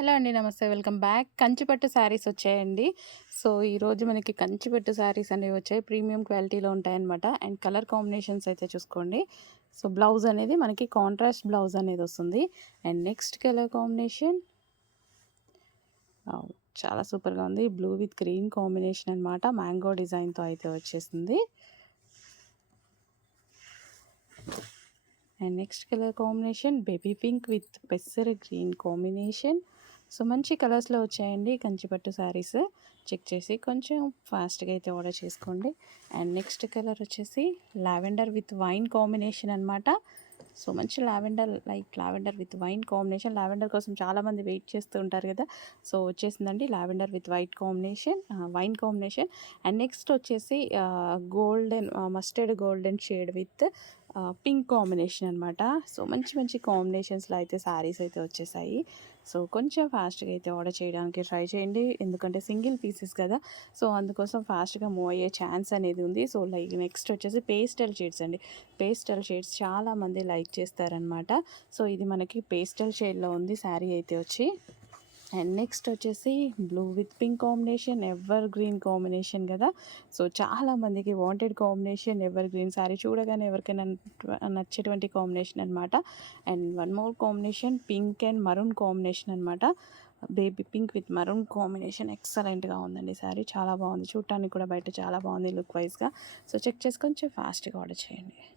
Hello అండి. నమస్తే. Welcome back. కంచిపట్టు శారీస్ వచ్చాయండి. సో, ఈరోజు మనకి కంచిపట్టు శారీస్ అనేవి వచ్చాయి. ప్రీమియం క్వాలిటీలో ఉంటాయన్నమాట. అండ్ కలర్ కాంబినేషన్స్ అయితే చూసుకోండి. సో, బ్లౌజ్ అనేది మనకి కాంట్రాస్ట్ బ్లౌజ్ అనేది వస్తుంది. And next colour combination wow! చాలా సూపర్‌గా ఉంది. బ్లూ విత్ గ్రీన్ కాంబినేషన్ అనమాట. మ్యాంగో డిజైన్‌తో అయితే వచ్చేసింది. And next colour combination baby pink with పెసర గ్రీన్ కాంబినేషన్. సో, మంచి కలర్స్‌లో వచ్చాయండి కంచిపట్టు శారీస్. చెక్ చేసి కొంచెం ఫాస్ట్‌గా అయితే ఆర్డర్ చేసుకోండి. అండ్ నెక్స్ట్ కలర్ వచ్చేసి లావెండర్ విత్ వైన్ కాంబినేషన్ అనమాట. సో, మంచి lavender with wine combination. Lavender కోసం చాలామంది వెయిట్ చేస్తూ ఉంటారు కదా! సో, వచ్చేసిందండి lavender with wine combination. And next వచ్చేసి mustard golden shade with pink combination అనమాట. సో, మంచి మంచి కాంబినేషన్స్‌లో అయితే శారీస్ అయితే వచ్చేసాయి. సో, కొంచెం ఫాస్ట్‌గా అయితే ఆర్డర్ చేయడానికి ట్రై చేయండి. ఎందుకంటే సింగిల్ పీసెస్ కదా! సో, అందుకోసం ఫాస్ట్‌గా మూవ్ అయ్యే ఛాన్స్ అనేది ఉంది. సో, నెక్స్ట్ వచ్చేసి పేస్టల్ షేడ్స్ అండి. పేస్టల్ షేడ్స్ చాలామంది లైక్ చేస్తారనమాట. సో, ఇది మనకి పేస్టల్ షేడ్‌లో ఉంది శారీ అయితే వచ్చి. అండ్ నెక్స్ట్ వచ్చేసి blue with pink combination, evergreen combination కదా! సో, చాలామందికి wanted combination evergreen sari చూడగానే ఎవరికైనా నచ్చేటువంటి కాంబినేషన్ అనమాట. And one more combination pink and maroon combination అనమాట. Baby pink with maroon combination ఎక్సలెంట్‌గా ఉందండి శారీ. చాలా బాగుంది. చూడటానికి కూడా బయట చాలా బాగుంది లుక్ వైస్‌గా. సో, చెక్ చేసి కొంచెం ఫాస్ట్‌గా ఆర్డర్ చేయండి.